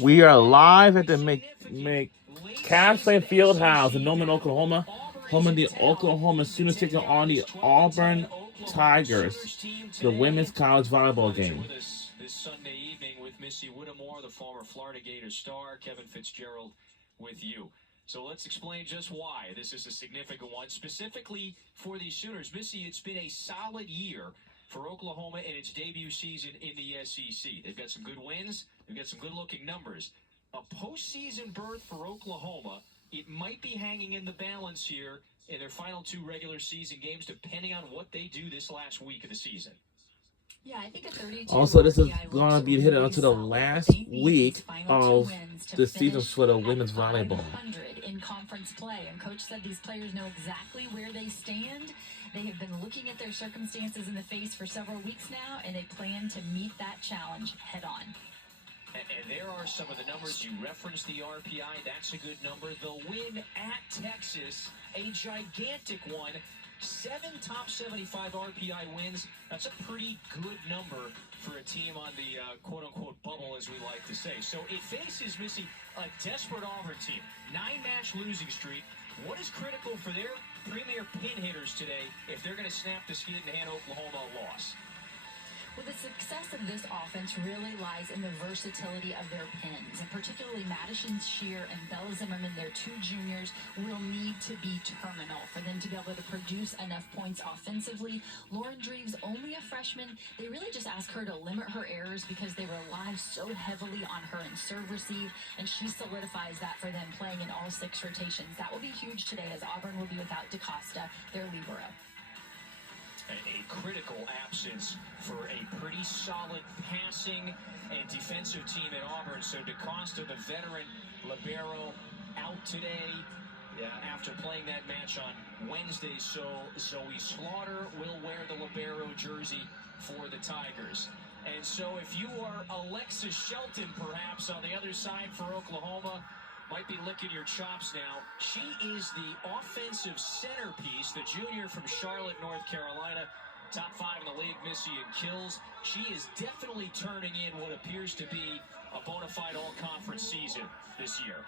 We are live at the McCaslin Fieldhouse in Norman, Oklahoma. Home of the Oklahoma Sooners taking on the Auburn Tigers, the women's college volleyball game. This Sunday evening with Missy Whittemore, the former Florida Gators star, Kevin Fitzgerald with you. So let's explain just why this is a significant one, specifically for these Sooners. Missy, it's been a solid year for Oklahoma in its debut season in the SEC. They've got some good wins. They've got some good-looking numbers. A postseason berth for Oklahoma, it might be hanging in the balance here in their final two regular season games, depending on what they do this last week of the season. Yeah, I think a 32 also, this is going to be hit onto the last week of the season for the women's volleyball. In conference play, and Coach said these players know exactly where they stand. They have been looking at their circumstances in the face for several weeks now, and they plan to meet that challenge head on. And there are some of the numbers. You referenced the RPI. That's a good number. The win at Texas, a gigantic one. 7 top 75 RPI wins. That's a pretty good number for a team on the quote-unquote bubble, as we like to say. So it faces, Missy, a desperate Auburn team. 9-match losing streak. What is critical for their premier pin hitters today if they're going to snap the skid and hand Oklahoma a loss? Well, the success of this offense really lies in the versatility of their pins, and particularly Madison Shear and Bella Zimmerman, their two juniors, will need to be terminal for them to be able to produce enough points offensively. Lauren Dreves, only a freshman, they really just ask her to limit her errors because they rely so heavily on her in serve receive, and she solidifies that for them playing in all 6 rotations. That will be huge today as Auburn will be without DaCosta, their libero. A critical absence for a pretty solid passing and defensive team at Auburn. So DaCosta, the veteran libero, out today after playing that match on Wednesday. So Zoe Slaughter will wear the libero jersey for the Tigers. And so if you are Alexis Shelton, perhaps on the other side for Oklahoma, might be licking your chops now. She is the offensive centerpiece, the junior from Charlotte, North Carolina. Top 5 in the league, Missy, in kills. She is definitely turning in what appears to be a bona fide all-conference season this year.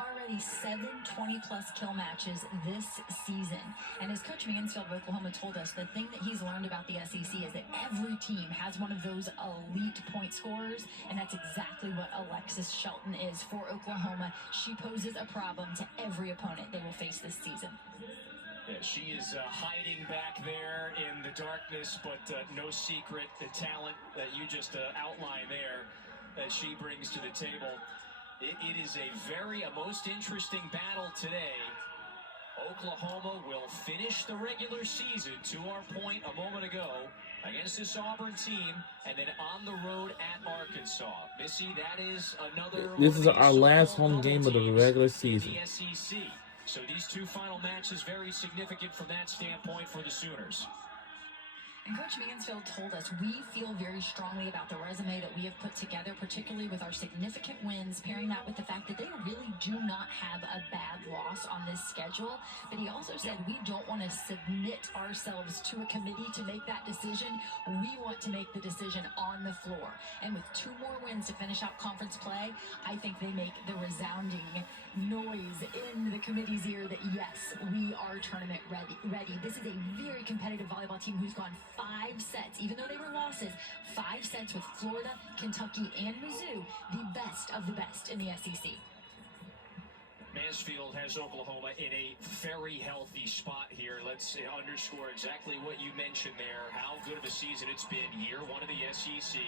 Already 7 20-plus kill matches this season. And as Coach Mansfield of Oklahoma told us, the thing that he's learned about the SEC is that every team has one of those elite point scorers, and that's exactly what Alexis Shelton is for Oklahoma. She poses a problem to every opponent they will face this season. Yeah, she is hiding back there in the darkness, but no secret the talent that you just outlined there that she brings to the table. It is a most interesting battle today. Oklahoma will finish the regular season, to our point a moment ago, against this Auburn team, and then on the road at Arkansas. Missy, that is another... This is our last home game of the regular season. The SEC. So these 2 final matches very significant from that standpoint for the Sooners. And Coach Mansfield told us we feel very strongly about the resume that we have put together, particularly with our significant wins, pairing that with the fact that they really do not have a bad loss on this schedule. But he also said we don't want to submit ourselves to a committee to make that decision. We want to make the decision on the floor. And with 2 more wins to finish out conference play, I think they make the resounding noise in the committee's ear that, yes, we are tournament ready. This is a very competitive volleyball team who's gone 5 sets, even though they were losses, 5 sets with Florida, Kentucky, and Mizzou, the best of the best in the SEC. Mansfield has Oklahoma in a very healthy spot here. Let's underscore exactly what you mentioned there, how good of a season it's been. Year 1 of the SEC.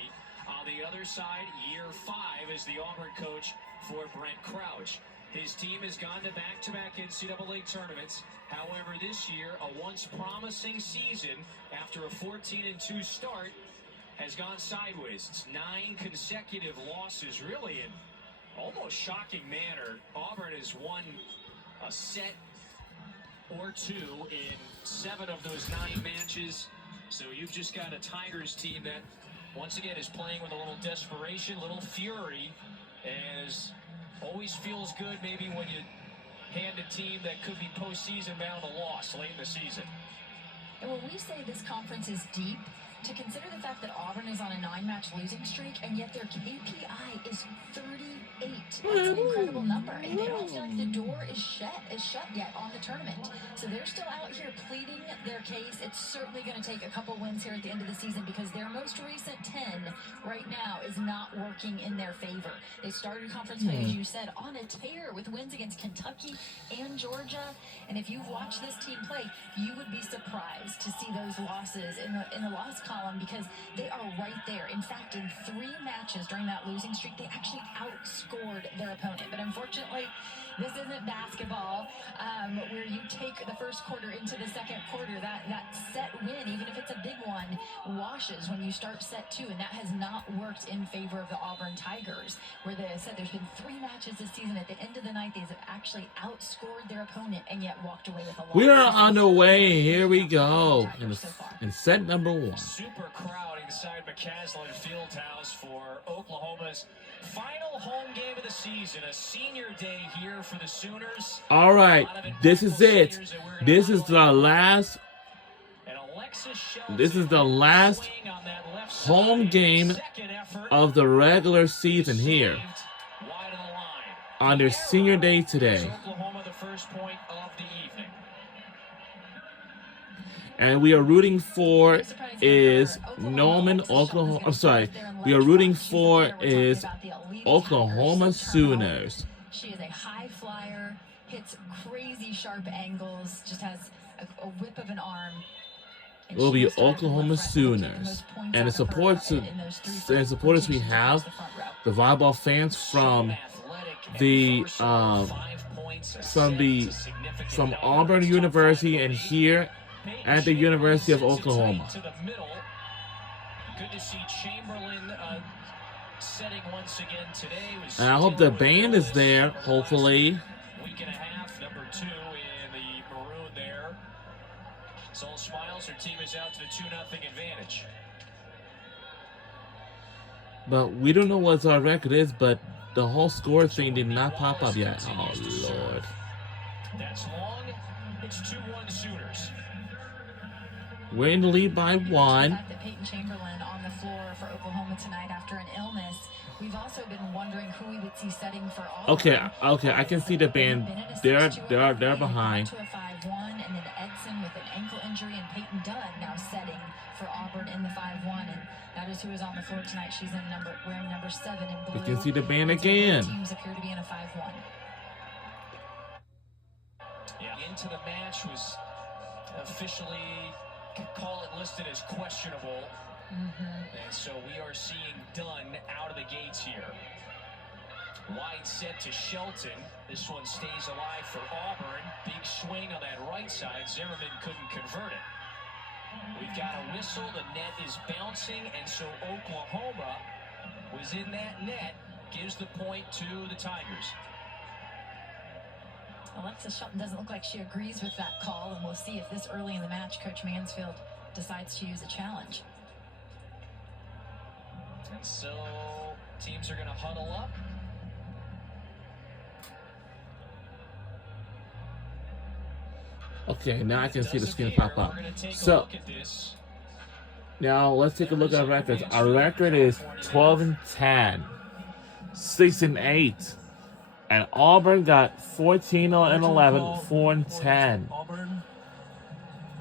On the other side, year 5 as the Auburn coach for Brent Crouch. His team has gone to back-to-back NCAA tournaments. However, this year, a once promising season after a 14-2 start has gone sideways. It's 9 consecutive losses, really in almost shocking manner. Auburn has won a set or 2 in 7 of those 9 matches. So you've just got a Tigers team that, once again, is playing with a little desperation, a little fury, as always feels good maybe when you hand a team that could be postseason bound a loss late in the season. And when we say this conference is deep, to consider the fact that Auburn is on a 9-match losing streak, and yet their KPI is 38. That's an incredible number, and they don't feel like the door is shut yet on the tournament. So they're still out here pleading their case. It's certainly going to take a couple wins here at the end of the season because their most recent 10 right now is not working in their favor. They started conference play, as you said, on a tear with wins against Kentucky and Georgia. And if you've watched this team play, you would be surprised to see those losses in the loss column because they are right there. In fact, in 3 matches during that losing streak, they actually outscored their opponent. But unfortunately, this isn't basketball where you take the first quarter into the second quarter. That set win, even if it's a big one, washes when you start set 2, and that has not worked in favor of the Auburn Tigers, where they said there's been 3 matches this season. At the end of the night, they have actually outscored their opponent and yet walked away with a loss. We are on the way. Here we go. In set number 1. Super crowd inside McCaslin Fieldhouse for Oklahoma's final home game of the season. A senior day here for the Sooners. All right, this is it. This is the last. This is the last home game of the regular season here on their senior day today. And we are rooting for is Norman, Oklahoma. I'm sorry. We are rooting for is Oklahoma Sooners. She is a high flyer, hits crazy sharp angles, just has a whip of an arm. It will be Oklahoma Sooners. And the supporters we have, the volleyball fans from Auburn University and here at the University of Oklahoma. Good to see Chamberlain setting once again today. And I hope the band is there, hopefully. Week and a half, number 2 in the maroon there. It's all smiles. Her team is out to the 2-0 advantage. But we don't know what our record is, but the whole score thing did not pop up yet. Oh, Lord. That's long. It's 2-1 Sooners. We're in the lead by 1. The fact that Peyton Chamberlain on the floor for Oklahoma tonight after an illness. We've also been wondering who we would see setting for Auburn. Okay, I can see the band. They're behind. To a 5-1, and then Edson with an ankle injury, and Peyton Dunn now setting for Auburn in the 5-1, and that is who is on the floor tonight. She's wearing number 7 in blue. We can see the band again. Teams appear to be in a 5-1. Yeah, into the match was officially listed as questionable. And so we are seeing Dunn out of the gates here. Wide set to Shelton. This one stays alive for Auburn. Big swing on that right side. Zimmerman couldn't convert it. We've got a whistle. The net is bouncing, and so Oklahoma was in that net. Gives the point to the Tigers. Alexis Shelton doesn't look like she agrees with that call, and we'll see if this early in the match Coach Mansfield decides to use a challenge. And so teams are going to huddle up. Okay, now I can see the screen pop up. So now let's take a look at our records. Our record is 12-10, 6-8, and Auburn got 14-11, 4-10. Auburn,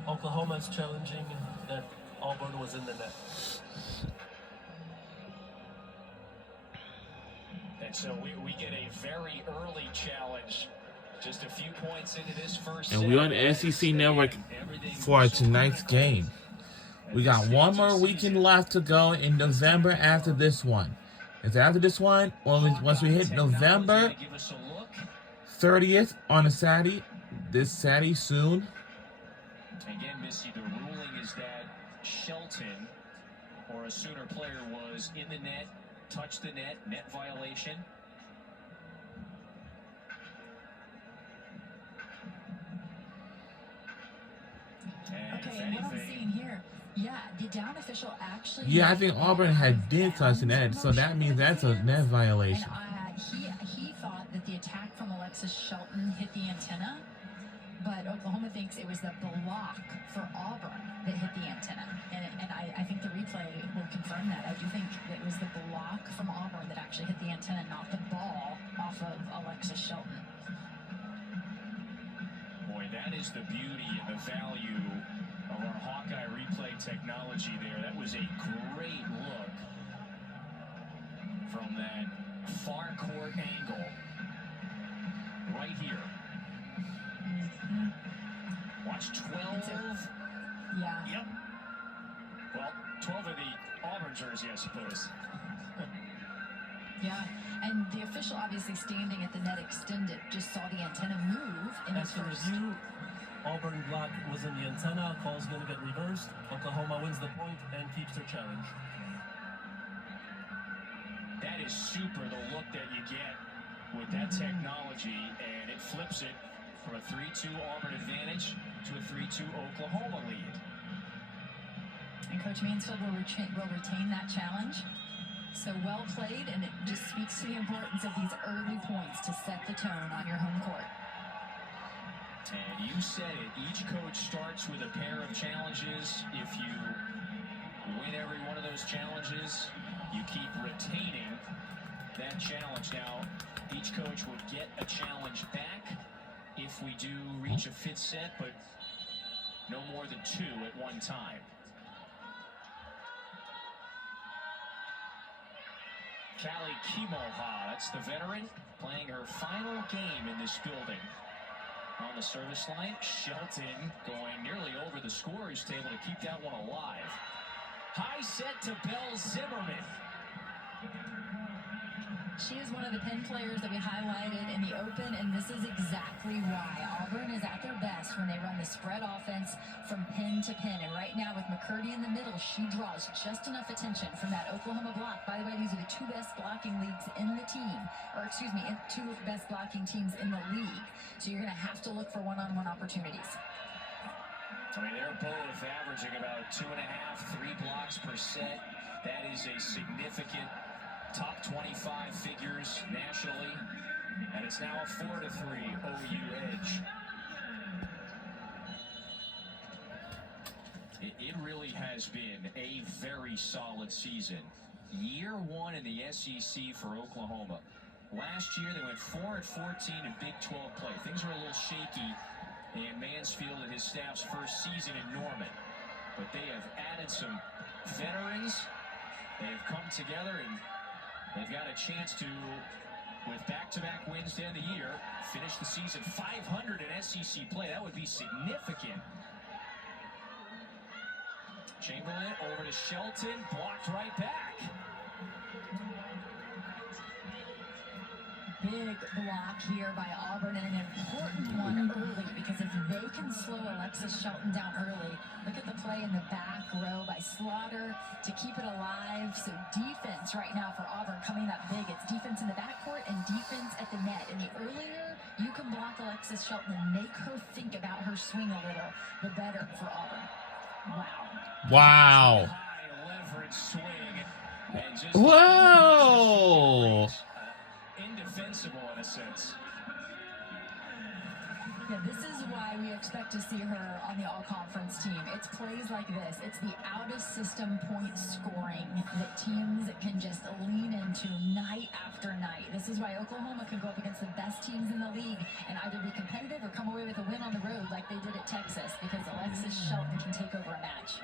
Oklahoma is challenging that Auburn was in the net. And so we get a very early challenge. Just a few points into this first and we're on the SEC Network for tonight's game. We got one more weekend left to go in November after this one. It's after this one, once we hit November 30th on a Saturday, this Saturday soon. Again, Missy, the ruling is that Shelton or a Sooner player was in the net, touched the net violation. Okay, and what I'm seeing here, yeah, the down official actually... Yeah, I think Auburn did touch the net, so that means that's a net violation. And he thought that the attack from Alexis Shelton hit the antenna, but Oklahoma thinks it was the block for Auburn that hit the antenna. And I think the replay will confirm that. I do think it was the block from Auburn that actually hit the antenna, not the ball off of Alexis Shelton. Boy, that is the beauty and the value of our Hawkeye replay technology there. That was a great look from that far court angle right here. Watch 12. Yeah. Yep. Well, 12 of the Auburn jersey, I suppose. Yeah, and the official obviously standing at the net extended just saw the antenna move in As his for first. review, Auburn block was in the antenna. Call's going to get reversed. Oklahoma wins the point and keeps their challenge. That is super, the look that you get with that technology, and it flips it from a 3-2 Auburn advantage to a 3-2 Oklahoma lead. And Coach Mansfield will retain that challenge. So well played, and it just speaks to the importance of these early points to set the tone on your home court. And you said it, each coach starts with a pair of challenges. If you win every one of those challenges, you keep retaining that challenge. Now, each coach would get a challenge back if we do reach a fifth set, but no more than 2 at one time. Callie Kimoha, that's the veteran, playing her final game in this building. On the service line, Shelton going nearly over the scorer's table to keep that one alive. High set to Belle Zimmerman. She is one of the pin players that we highlighted in the Open, and this is exactly why. Auburn is at their best when they run the spread offense from pin to pin. And right now with McCurdy in the middle, she draws just enough attention from that Oklahoma block. By the way, these are the 2 best blocking leagues in the team, or excuse me, 2 best blocking teams in the league. So you're going to have to look for one-on-one opportunities. I mean, they're both averaging about 2.5, 3 blocks per set. That is a significant top 25 figures nationally, and it's now a 4-3 OU edge. It really has been a very solid season. Year 1 in the SEC for Oklahoma. Last year they went 4-14 in Big 12 play. Things were a little shaky in Mansfield and his staff's first season in Norman, but they have added some veterans. They have come together and they've got a chance to, with back-to-back wins to end the year, finish the season 500 in SEC play. That would be significant. Chamberlain over to Shelton, blocked right back. Big block here by Auburn, and an important one early, because if they can slow Alexis Shelton down early, look at the play in the back row by Slaughter to keep it alive. So defense right now for Auburn coming up big. It's defense in the backcourt and defense at the net. And the earlier you can block Alexis Shelton and make her think about her swing a little, the better for Auburn. Wow. High leverage swing. And just Whoa. indefensible in a sense. Yeah, this is why we expect to see her on the all-conference team. It's plays like this. It's the out-of-system point scoring that teams can just lean into night after night. This is why Oklahoma can go up against the best teams in the league and either be competitive or come away with a win on the road like they did at Texas, because Alexis Shelton can take over a match.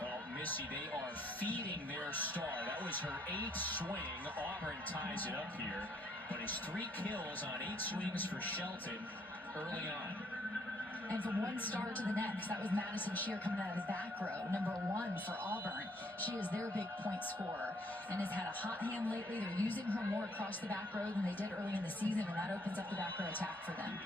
Well, Missy, they are feeding their star. That was her 8th swing. Auburn ties it up here, but it's 3 kills on 8 swings for Shelton early on. And from one star to the next, that was Madison Shear coming out of the back row, number 1 for Auburn. She is their big point scorer and has had a hot hand lately. They're using her more across the back row than they did early in the season, and that opens up the back row attack for them.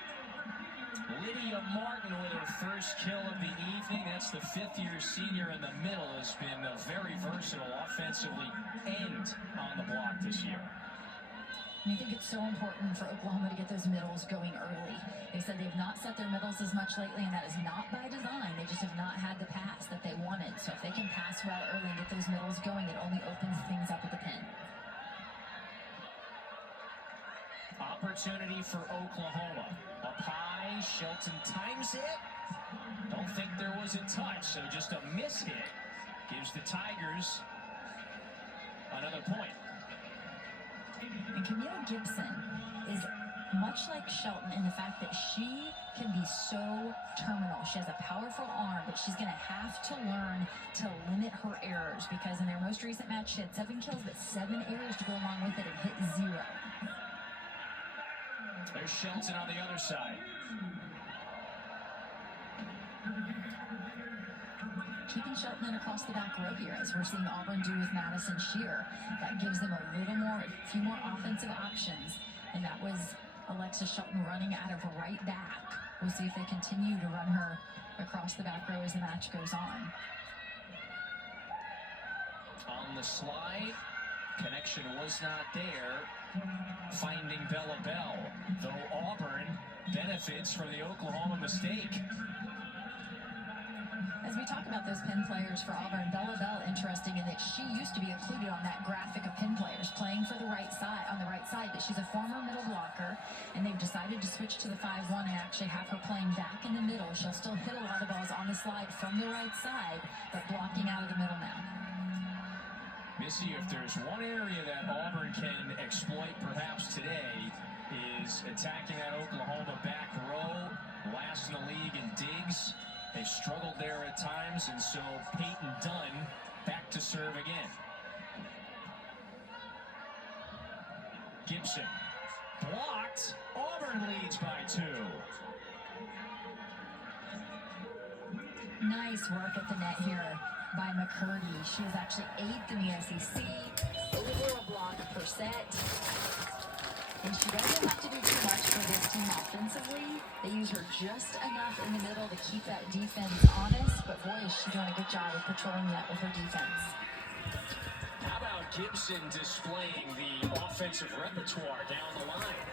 Lydia Martin with her first kill of the evening. That's the 5th-year senior in the middle. Has been very versatile offensively and on the block this year. And I think it's so important for Oklahoma to get those middles going early. They said they've not set their middles as much lately, and that is not by design. They just have not had the pass that they wanted. So if they can pass well early and get those middles going, it only opens things up at the pin. Opportunity for Oklahoma. Up high, Shelton times it. Don't think there was a touch, so just a miss hit gives the Tigers another point. And Camille Gibson is much like Shelton in the fact that she can be so terminal. She has a powerful arm, but she's going to have to learn to limit her errors because in their most recent match, she had 7 kills, but 7 errors to go along with it and hit 0. There's Shelton on the other side. Keeping Shelton in across the back row here, as we're seeing Auburn do with Madison Shear. That gives them a few more offensive options. And that was Alexis Shelton running out of right back. We'll see if they continue to run her across the back row as the match goes on. On the slide, connection was not there. Finding Bella Bell, though Auburn benefits from the Oklahoma mistake. As we talk about those pin players for Auburn, Bella Bell, interesting in that she used to be included on that graphic of pin players playing for the right side, but she's a former middle blocker, and they've decided to switch to the 5-1 and actually have her playing back in the middle. She'll still hit a lot of balls on the slide from the right side, but blocking out of the middle now. Missy, if there's one area that Auburn can exploit perhaps today is attacking that Oklahoma back row, last in the league in digs. They've struggled there at times, and so Peyton Dunn back to serve again. Gibson blocked. Auburn leads by 2. Nice work at the net here by McCurdy. She is actually 8th in the SEC, over a block per set. And she doesn't have to do too much for this team offensively. They use her just enough in the middle to keep that defense honest, but boy, is she doing a good job of patrolling that with her defense. How about Gibson displaying the offensive repertoire down the line?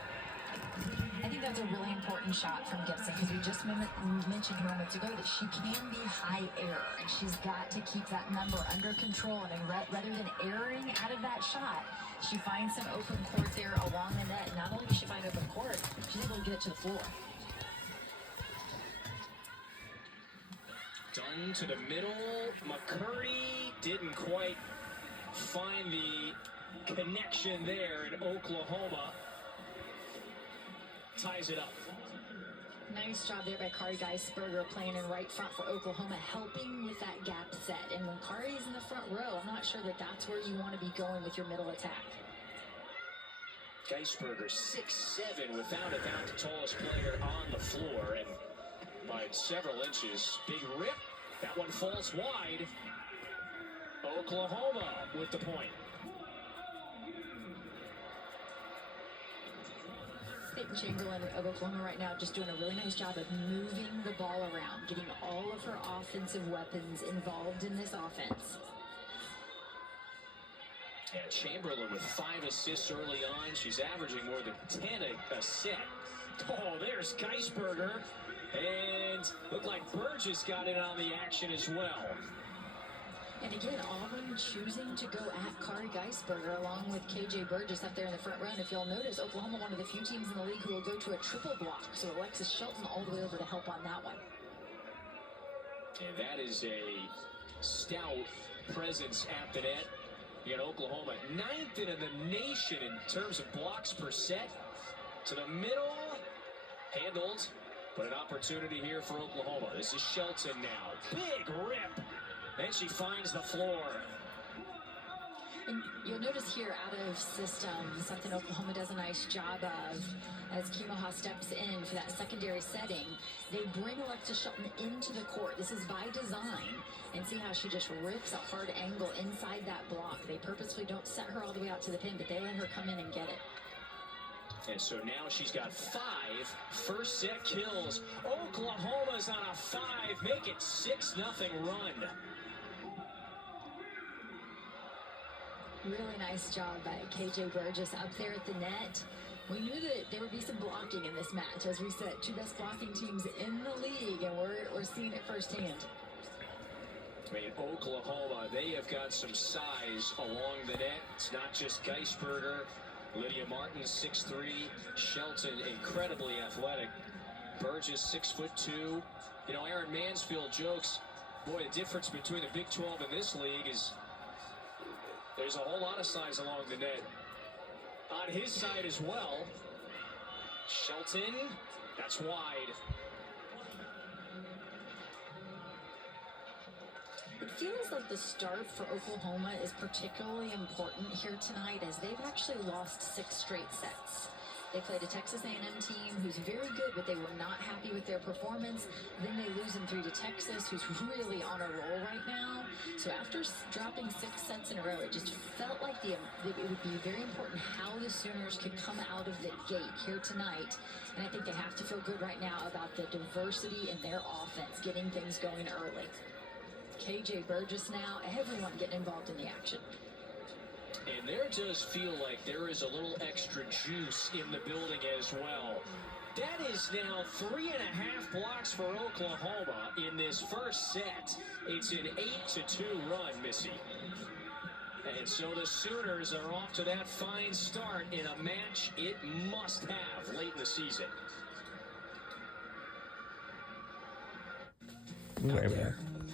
I think that's a really important shot from Gibson because we just mentioned moments ago that she can be high error, and she's got to keep that number under control. And rather than erring out of that shot, she finds some open court there along the net. Not only does she find open court, she's able to get it to the floor. Dunn to the middle. McCurdy didn't quite find the connection there in Oklahoma. Ties it up. Nice job there by Kari Geisberger playing in right front for Oklahoma, helping with that gap set. And when Kari's in the front row, I'm not sure that that's where you want to be going with your middle attack. Geisberger 6'7", without a doubt the tallest player on the floor, and by several inches. Big rip. That one falls wide. Oklahoma with the point. Peyton Chamberlain of Oklahoma right now just doing a really nice job of moving the ball around, getting all of her offensive weapons involved in this offense. And Chamberlain with 5 assists early on. She's averaging more than 10 a set. Oh, there's Geisberger. And looked like Burgess got in on the action as well. And again, Auburn choosing to go at Kari Geisberger along with KJ Burgess up there in the front row. And if you'll notice, Oklahoma, one of the few teams in the league who will go to a triple block. So Alexis Shelton all the way over to help on that one. And that is a stout presence at the net. You got Oklahoma 9th in the nation in terms of blocks per set. To the middle, handled, but an opportunity here for Oklahoma. This is Shelton now. Big rip. Then she finds the floor. And you'll notice here out of system, something Oklahoma does a nice job of as Kimoha steps in for that secondary setting. They bring Alexis Shelton into the court. This is by design. And see how she just rips a hard angle inside that block. They purposefully don't set her all the way out to the pin, but they let her come in and get it. And so now she's got 5 first set kills. Oklahoma's on a 5. Make it 6-0 run. Really nice job by KJ Burgess up there at the net. We knew that there would be some blocking in this match. As we said, 2 best blocking teams in the league, and we're seeing it firsthand. I mean, Oklahoma, they have got some size along the net. It's not just Geisberger. Lydia Martin, 6'3", Shelton, incredibly athletic. Burgess, 6'2". You know, Aaron Mansfield jokes, boy, the difference between the Big 12 and this league is there's a whole lot of size along the net. On his side as well, Shelton, that's wide. It feels like the start for Oklahoma is particularly important here tonight, as they've actually lost 6 straight sets. They played a Texas A&M team who's very good, but they were not happy with their performance. Then they lose in 3 to Texas, who's really on a roll right now. So after dropping 6 sets in a row, it just felt like it would be very important how the Sooners could come out of the gate here tonight. And I think they have to feel good right now about the diversity in their offense, getting things going early. KJ Burgess now, everyone getting involved in the action. And there does feel like there is a little extra juice in the building as well. That is now 3.5 blocks for Oklahoma in this first set. It's an 8-2 run, Missy. And so the Sooners are off to that fine start in a match it must have late in the season. Ooh,